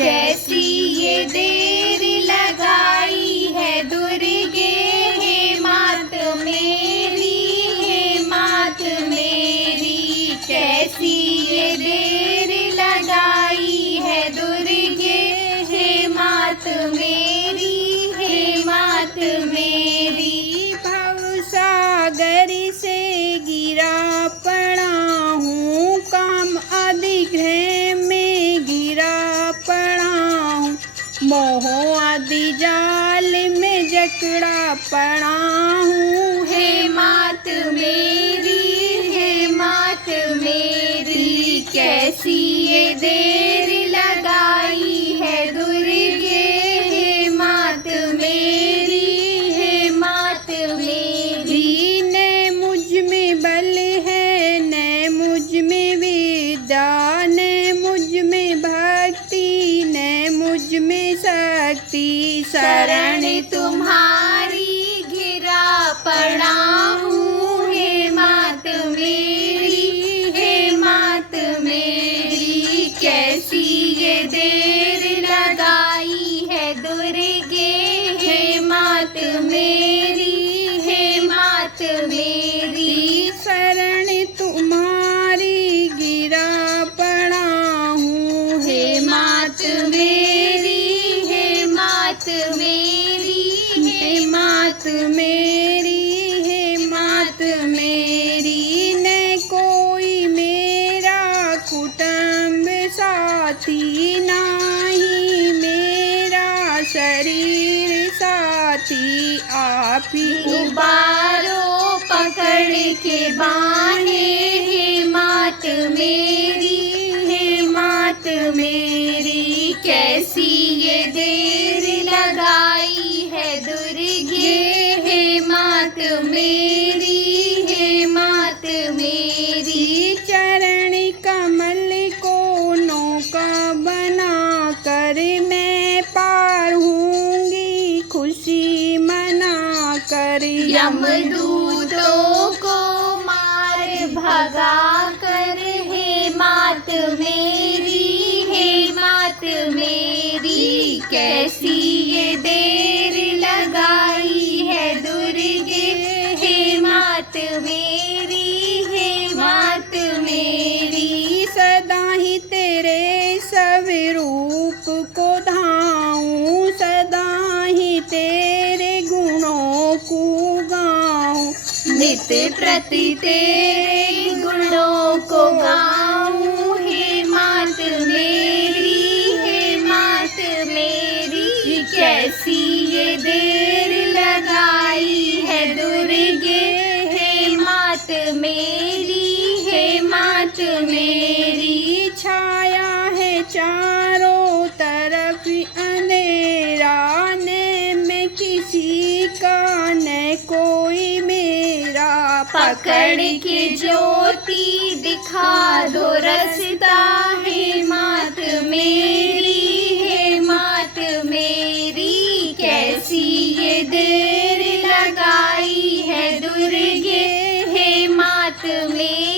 कैसी ये देर लगाई है दुर्गे, हे मात मेरी, हे मात मेरी। कैसी ये देर लगाई है दुर्गे, हे मात मेरी, हे मात मेरी। भवसागर से गिरा पड़ा हूँ, काम अधिग्रह में गिरा पड़ा हूँ, मोह आदि जाल में जकड़ा पड़ा हूँ। हे मात मेरी, हे मात मेरी। कैसी ये देर लगाई है दुर्गे, हे मात मेरी, हे मात मेरी। न मुझ में बल है न मुझ में विद्या, न मुझ में भक्ति न मुझ में शक्ति, शरण तुम्हारी घिरा पड़ा हूँ, हे मात मेरी, हे मात मेरी। कैसी ये देर लगाई है दुर्गे, हे मात मेरी, हे मात मेरी। शरण तुम्हारी गिरा पड़ा हूँ, हे मात मेरी, हे मात मेरी, हे मात मेरी, हे मात मेरी। न कोई मेरा कुटुंब साथी, नाही मेरा शरीर साथी, आप ही उबारो पकड़ के बाहें, हे मात मेरी, हे मात मेरी। कैसी ये देर लगाई है दुर्गे, हे मात मेरी, हे मात मेरी। चरण कमल को नौका बना कर मैं पार होंगी, खुशी मना कर। यमदूतों को मार भगा कर, हे मात मेरी, हे मात मेरी। कैसी ये देर लगाई है दुर्गे, हे मात मेरी, हे मात मेरी। सदा ही तेरे सब रूप को धाऊं, सदा ही तेरे गुणों को गाऊं, नित प्रति तेरे गुणों को गाऊं, हे मात मेरी, हे मात मेरी। कैसी ये देर लगाई है दुर्गे, हे मात मेरी, हे मात मेरी। छाया है चारों तरफ अंधेरा, न मैं किसी का न कोई मेरा। पकड़ के ज्योति दिखा दो रास्ता, हे मात मेरी, हे मात मेरी। कैसी ये देर लगाई है दुर्गे, हे मात मेरी।